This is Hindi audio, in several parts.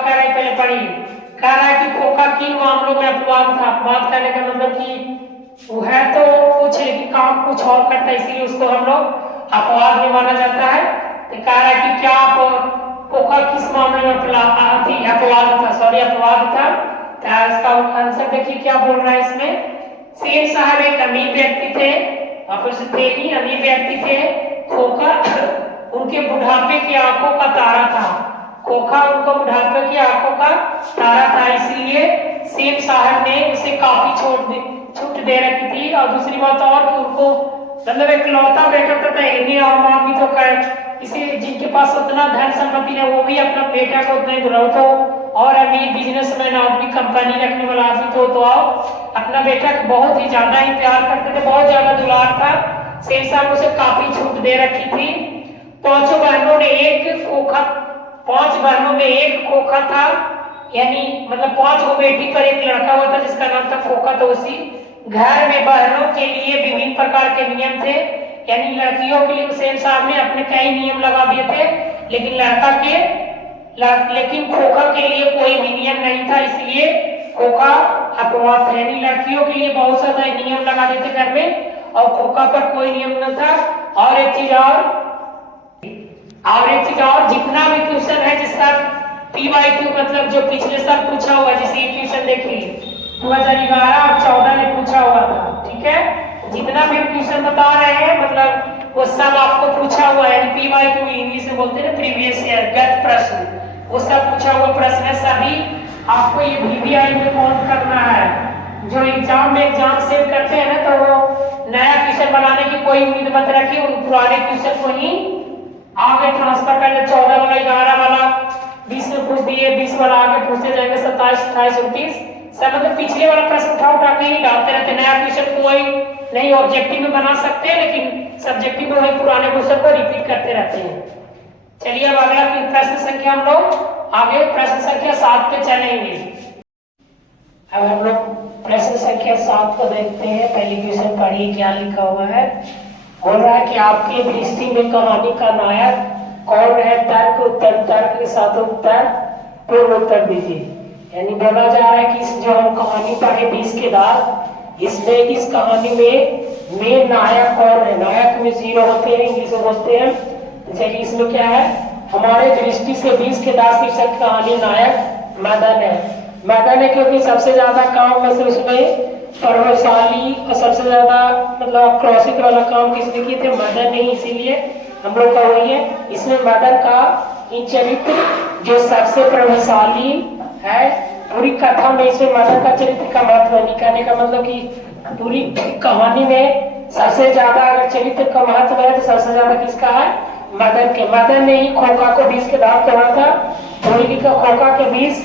कह रहा है पहले पढ़िए। कह रहा है कि खोखा किन मामलों में अपवाद था। अपवाद करने का मतलब कि वो है तो कुछ लेकिन काम कुछ और करता है, इसीलिए उसको हम लोग अपवाद में माना जाता है। तो कह रहा है कि क्या खोखा किस मामले में अपवाद था, सॉरी अपवाद था। तो इसका आंसर देखिए क्या बोल रहा है इसमें। सेठ साहब एक अमीर व्यक्ति थे, अमीर व्यक्ति थे। खोखा उनके बुढ़ापे की आंखों का तारा था। खोखा उनको बुढ़ापे की आंखों का तारा था, इसलिए सेठ साहब ने उसे काफी छूट दे रखी थी। और दूसरी बात और कि उनको मतलब इकलौता बेटा था, इन्हें और माँ भी तो कर इसे जिनके पास उतना धन संपत्ति है वो भी अपना बेटा को उतना ही दुलाओ। तो और अमीर बिजनेसमैन आदमी, कंपनी रखने वाला आदमी तो आओ अपना बेटा को बहुत ही ज्यादा ही प्यार करते थे, बहुत ज्यादा दुलार था। सेठ साहब उसे काफी छूट दे रखी थी। पांच बहनों में एक खोखा था, यानी मतलब 5 गो बेटी पर एक लड़का हुआ था जिसका नाम था खोखा। तो उसी घर में बहनों के लिए विभिन्न प्रकार के नियम थे, यानी लड़कियों के लिए सेठ साहब ने अपने कई नियम लगा दिए थे, लेकिन खोखा के लिए कोई भी नियम नहीं था, इसलिए खोखा अपवाद था। यानी लड़कियों के लिए बहुत सारा नियम लगा देते घर में और खोखा पर कोई नियम न था। और एक चीज और जितना भी क्वेश्चन है जिसका PYQ मतलब जो पिछले साल पूछा हुआ, जैसे ये क्वेश्चन देखिए 2011 और 14 में पूछा हुआ था, ठीक है। जितना भी क्वेश्चन बता रहे हैं मतलब वो सब आपको पूछा हुआ है, यानी PYQ इंग्लिश में बोलते हैं प्रीवियस ईयर, गत प्रश्न, वो सब पूछा हुआ प्रश्न है। सभी आपको ये VVI में काउंट करना है। जो एग्जाम सेव करते हैं ना, तो वो नया क्वेश्चन बनाने की कोई उम्मीद मत रखिए, उन पुराने क्वेश्चन को ही आगे ट्रांसफर करने। 14 वाला, 11 वाला 20 में पूछ दिए, 20 वाला आगे पूछते जाएंगे, 27, 28, 29 सब मतलब पिछले वाला प्रश्न उठा के ही डालते रहते। नया क्वेश्चन कोई नहीं ऑब्जेक्टिव में बना सकते हैं, लेकिन सब्जेक्टिव में वही पुराने क्वेश्चन को रिपीट करते रहते हैं। चलिए अब अगला प्रश्न संख्या हम लोग आगे प्रश्न संख्या 7 पे चलेंगे। अब हम लोग प्रश्न संख्या 7 को देखते हैं। पहली क्वेश्चन पढ़िए क्या लिखा हुआ है। बोल रहा है कि आपकी दृष्टि में कहानी का नायक कौन है? तर्क उत्तर, तर्क के साथ उत्तर, पूर्ण उत्तर दीजिए। यानी बोला जा रहा है कि इस जो हम कहानी पढ़े 20 के बाद, इसमें इस कहानी में नायक कौन है? नायक में 0 होते हैं, इंग्लिश में बोलते हैं। चलिए इसमें क्या है, हमारे दृष्टि से 20 के दास शीर्षक कहानी नायक मदन है। मदन है क्योंकि सबसे ज्यादा काम में से उसमें प्रभावशाली और सबसे ज्यादा मतलब आक्रोशित वाला काम किसने किए थे? मदन ने, इसीलिए हम लोग का वही है। इसमें मदन का ही चरित्र जो सबसे प्रभावशाली है पूरी कथा में। इसमें मदन का चरित्र का महत्व नहीं करने का मतलब कि पूरी कहानी में सबसे ज्यादा अगर चरित्र का महत्व है तो सबसे ज्यादा किसका है? मदन के। मदन ने ही खोखा को 20 के दांत तोड़ा था। खोखा के 20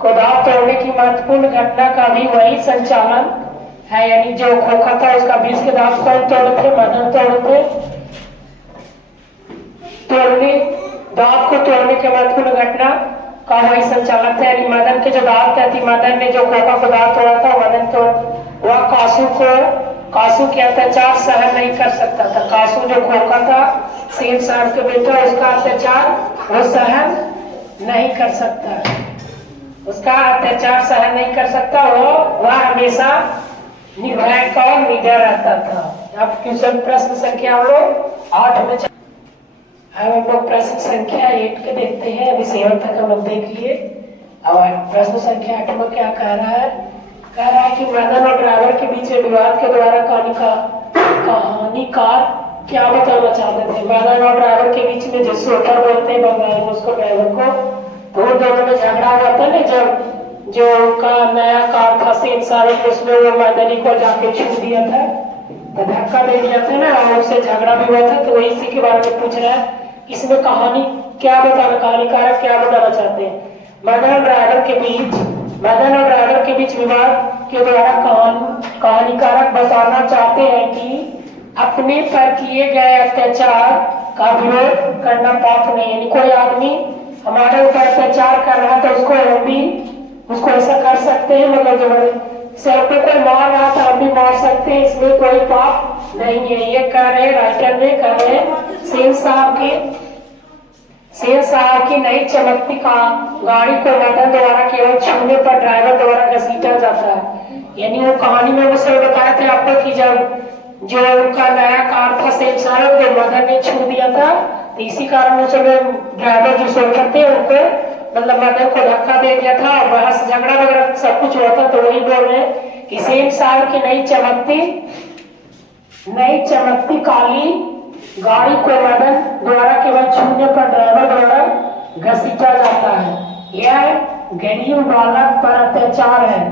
को दांत तोड़ने की महत्वपूर्ण घटना का भी वही संचालन है। यानी जो खोखा था उसका 20 के दांत कौन तोड़े थे? मदन तोड़े थे। दांत को तोड़ने के महत्वपूर्ण घटना का वही संचालक था। यानी मदन के जो दांत थी, मदन ने जो खोखा को दांत तोड़ा था, मदन तो वह कासू के अत्याचार सहन नहीं कर सकता था। कासू जो खोखा था, सेठ साहब के बेटा, उसका अत्याचार वो सहन नहीं कर सकता, उसका अत्याचार सहन नहीं कर सकता। वह हमेशा निर्भय और निडर रहता था। अब क्वेश्चन प्रश्न संख्या हम लोग 8 में हम लोग प्रश्न संख्या 8 के देखते हैं। अभी 7 तक हम लोग देख लिए। अब प्रश्न संख्या 8 में क्या कह रहा है? कह रहा है कि मदन और ड्राइवर के बीच में विवाद के द्वारा कहानीकार क्या बताना चाहते थे? मदन और ड्राइवर के बीच में जो शोफर बोलते हैं बंगाली में उसको, ड्राइवर को, वो दोनों में झगड़ा हुआ था ना। जब जो उनका नया कार था सेठ साहब, उसमें वो मदनी को जाके छू दिया था, तो धक्का दे दिया था ना, और उससे झगड़ा भी हुआ था। तो वही इसी के बारे में पूछ रहा है। इसमें कहानी क्या बताना, कहानीकार क्या बताना चाहते हैं? मदन और ड्राइवर के बीच विवाद के द्वारा कहानीकारक बताना चाहते हैं कि अपने पर किए गए अत्याचार का विरोध करना पाप नहीं। यानी कोई आदमी हमारे ऊपर अत्याचार कर रहा है तो हम भी उसको ऐसा कर सकते हैं, मतलब जबरदस्ती सर पे कोई मार रहा था हम भी मार सकते हैं, इसमें कोई पाप नहीं है। ये कह रहे राइटर में, कह रहे सेठ साहब सेन साहब की नई चमकती का गाड़ी को मदन द्वारा केवल छूने पर ड्राइवर द्वारा घसीटा जाता है। यानी वो कहानी में वो सब बताया थे आपको कि जब जो उनका नया कार था सेन साहब को मदन ने छू दिया था, तो इसी कारण उस समय ड्राइवर जो सोल्जर थे उनको मतलब मदन को धक्का दे दिया था और बहस झगड़ा वगैरह सब कुछ हुआ था। तो वही बोल रहे हैं कि सेन साहब की नई चमकती काली गाड़ी को मदन द्वारा केवल छूने पर ड्राइवर द्वारा घसीटा जाता है। यह गरीब बालक पर अत्याचार है।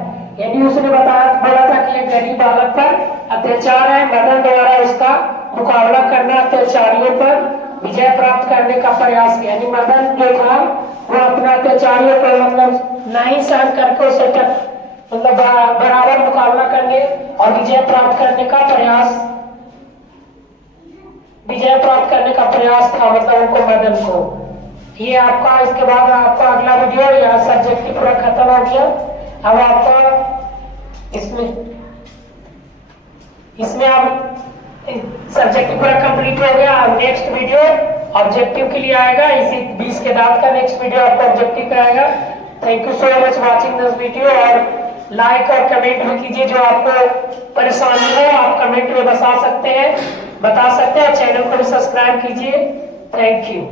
यानी उसने बोला था कि यह गरीब बालक पर अत्याचार है। मदन द्वारा उसका मुकाबला करना, अत्याचारियों पर विजय प्राप्त करने का प्रयास किया। यानी मदन जो था वो अपना अत्याचारियों पर मतलब नहीं सहन करके उसे मतलब बराबर मुकाबला करने और विजय प्राप्त करने का प्रयास था मतलब उनको मदन को। ये आपका इसके बाद आपका अगला वीडियो या सब्जेक्ट की पूरा खत्म हो गया। अब आपका इसमें आप सब्जेक्ट पूरा कंप्लीट हो गया। अब नेक्स्ट वीडियो ऑब्जेक्टिव के लिए आएगा। इसी 20 के बाद का नेक्स्ट वीडियो आपका ऑब्जेक्टिव का आएगा। Thank you so much watching this video. और लाइक और कमेंट भी कीजिए, जो आपको परेशानी हो आप कमेंट में बता सकते हैं। चैनल को भी सब्सक्राइब कीजिए। Thank you.